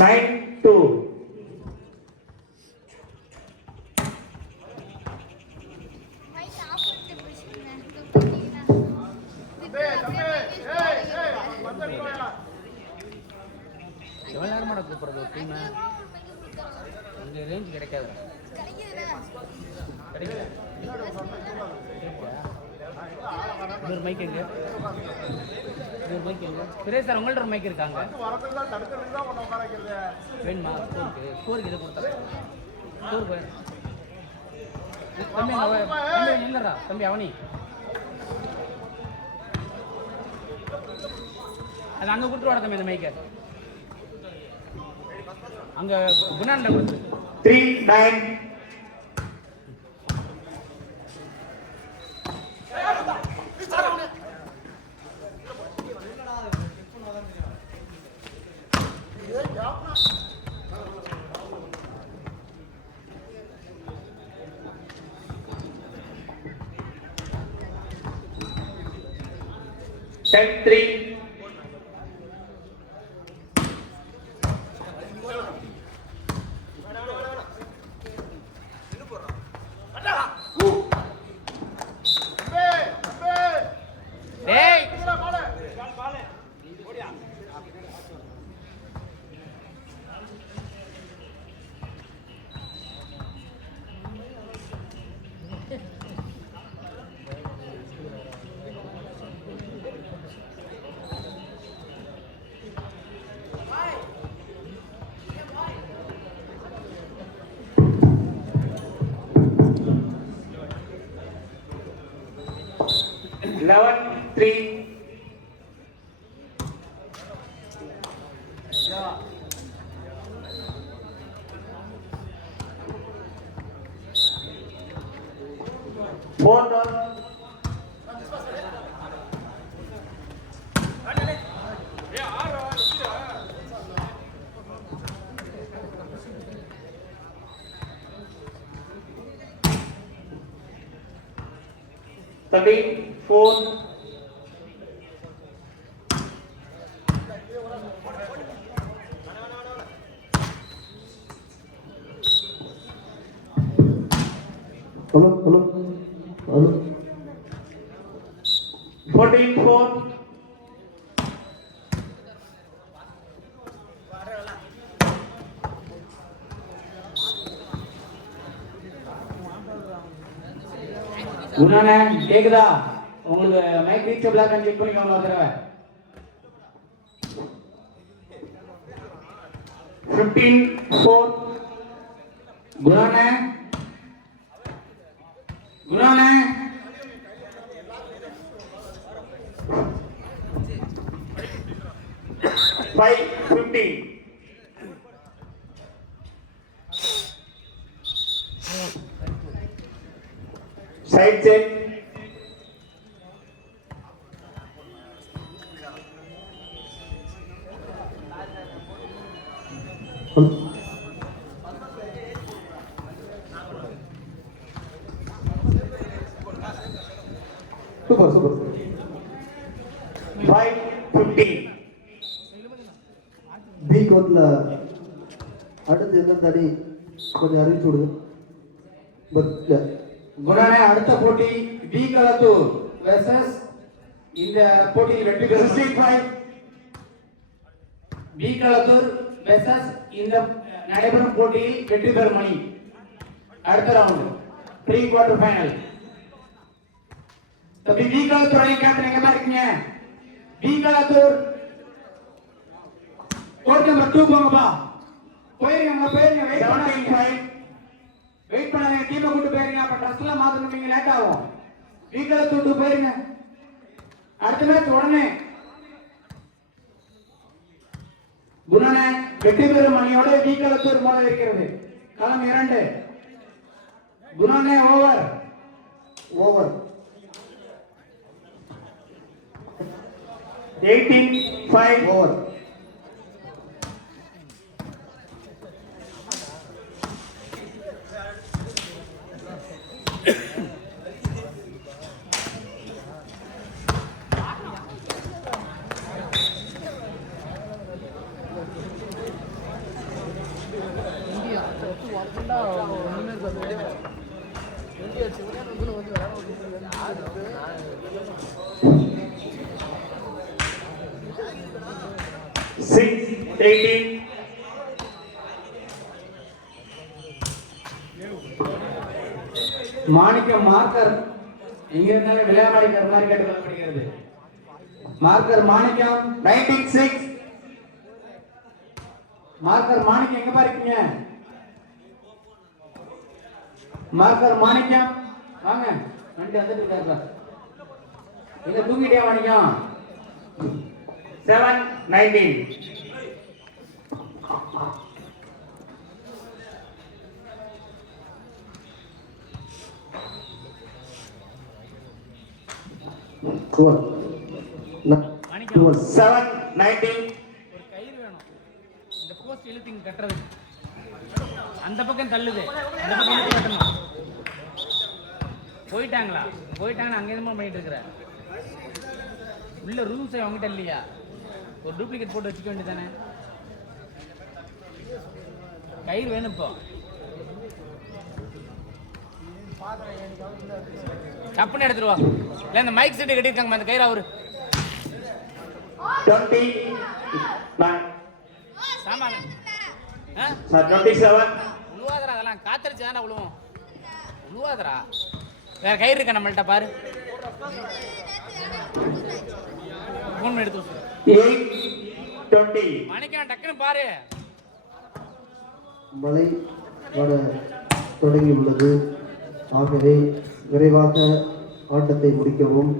9-2. எவ்வளோ நேரமான கூப்பிட்றது டீம் இந்த ரேஞ்ச் கிடைக்காது கிடைக்கல இன்னொரு மைக் எங்க இன்னொரு மைக் எங்க சுரேஷ் சார் உங்கள்ட்ட ஒரு மைக் இருக்காங்க வேணுமா ஸ்கோருக்கு இதை கொடுத்தா ஸ்கோர் போய் தம்பி தம்பி இல்லைடா தம்பி அவனி அது அங்கே கொடுத்துருவாடா தம்பி இந்த மைக்கை அங்கே குணாண்ட கொடுத்து 3-9. Set 3. Tapi 4. Halo. 14-4. குணாண்ணே கேக்குதா உங்களுக்கு மைக் ரீச்சபிளா செக் பண்ணிக்கோங்க ஒரு தடவை 15-4 குணாண்ணே 5-15 side check. Super. 5-15. பி கோட்ல அடுத்து என்ன தனி கொஞ்சம் அறிவிச்சு விடுங்க. குணாண்ணே அடுத்த போட்டி பி களத்தூர் வெர்சஸ் இந்த போட்டியில் வெற்றி பெறும் 65 பி களத்தூர் வெர்சஸ் இந்த நடைபெறும் போட்டியில் வெற்றி பெறும் அணி அடுத்த ரவுண்ட் ப்ரீ குவார்டர் ஃபைனல். தம்பி பி களத்தூர் அணி கேப்டன் எங்க இருக்கீங்க? பி களத்தூர் கோட் நம்பர் 2 போங்கப்பா. போயிருங்க வெயிட் பண்ணாதீங்க டீமை கூட்டு போயிருங்க. அப்ப ட்ரெஸ்லாம் மாத்தணும் நீங்க லேட் ஆகும். வீக்கல தூட்டு போயிருங்க. அடுத்த மேட்ச் உடனே குணாண்ணே வெற்றி பெறும் அணியோட வீக்கலத்தூர் மோத இருக்கிறது. களம் 2. குணாண்ணே ஓவர் 18-5 ஓவர். Six, 18. மாணிக்கம் மார்க்கர் இங்க இருந்தாலும் விளையாடிக்கிற மாதிரி கேட்டுக்கொள்ளப்படுகிறது. மார்க்கர் மாணிக்கம் 19-6. மார்க்கர் மாணிக்கம் எங்க பாருக்கீங்க? மார்க்கர் மாணிக்கம் வாங்க, வண்டி வந்துட்டு இருக்காரு. இங்க தூங்கிட்டே மாணிக்கம். 7-19. மாணிக்கம் 7-19. ஒரு கயிறு வேணும். இந்த போஸ்ட் இழுத்து இங்க கட்டுறது. அந்த பக்கம் தள்ளுது, அந்த பக்கம் இழுத்து கட்டணும். போயிட்டாங்களா? போயிட்டாங்கன்னு அங்கே எதுவும் பண்ணிட்டு இருக்கிற உள்ள ரூல்ஸ் அவங்ககிட்ட இல்லையா? ஒரு டூப்ளிகேட் போட்டு வச்சுக்க வேண்டியதானே? கயிறு வேணும் இப்போ. சப்புன்னு எடுத்துருவா. இல்லை இந்த மைக் செட்டு கட்டியிருக்காங்க அந்த கயிறு அவரு 29. சாமான் ஆ 27. உழுவாதரா, அதெல்லாம் காத்தடிச்சு தானே விழுவோம். உழுவாதரா. வேற கயிறு இருக்கா நம்மள்ட்ட பாரு. ஃபோன் எடுத்து 8-20. மணிக்கா டக்குன்னு பாரு. மழை வர தொடங்கியுள்ளது. ஆகவே விரைவாக ஆட்டத்தை முடிக்கவும்.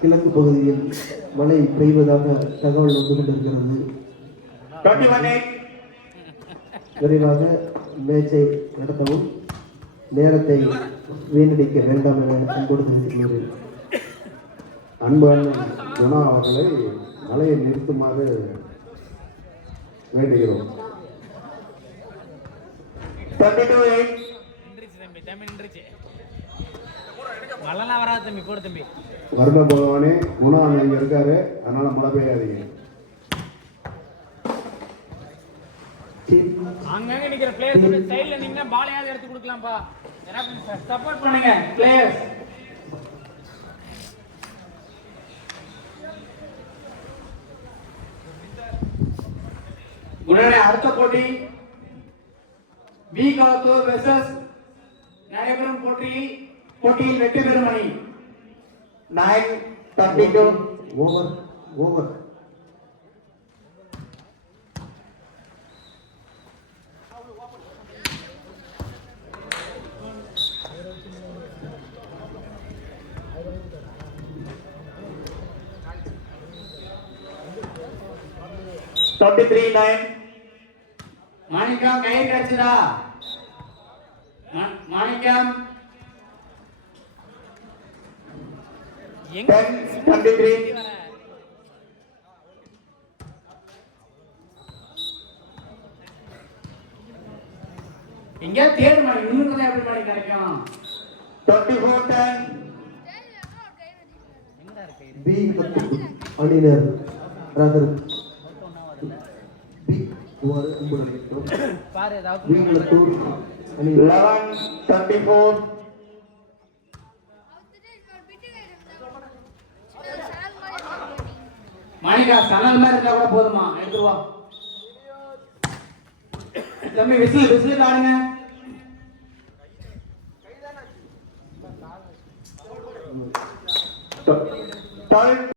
கிழக்கு பகுதியில் மழை பெய்வதாக தகவல் வந்து கொண்டிருக்கிறது. 21-8. விரைவாக மேட்சை நடத்தவும். நேரத்தை வீணடிக்க வேண்டாம் என அன்போடு தெரிவிக்கிறேன். அன்பான குணா அவர்களை மழையை நிறுத்துமாறு வேண்டுகிறோம். 22-8. நின்றுச்சு தம்பி, தம்பி நின்றுச்சு. மழைலாம் வராது தம்பி, போடு தம்பி. வருட பகவானே குணா இங்க இருக்காரு, அதனால மழை பெய்யாதீங்க. அங்கங்க நிக்கிற பிளேயர்ஸ் சைடுல நின்னா பாலையாவது எடுத்து கொடுக்கலாம்ப்பா. சப்போர்ட் பண்ணுங்க பிளேயர்ஸ். உடனே அடுத்த போட்டி வி காத்தூர் வெர்சஸ் நடைபெறும் போட்டியில் வெற்றி பெறும் அணி 9-22. Over over. மாணிக்கம் கயிறு கிடைச்சதா? மாணிக்கம் எங்க 10-23. எங்க தேடு மணி இன்னும் எப்படி மணி கிடைக்கும்? 24-10. எங்கடா இருக்கு? பி அணியினர் ராதர் பி அன்பு நடைபெற்றோம். பாரு ஏதாவது வீங்களத்தூர் அணியினர் 11-24. மாணிக்கா சனல் மாதிரி இருந்தா கூட போதுமா? எடுத்துருவா தம்பி. விசில் காணுங்க. 12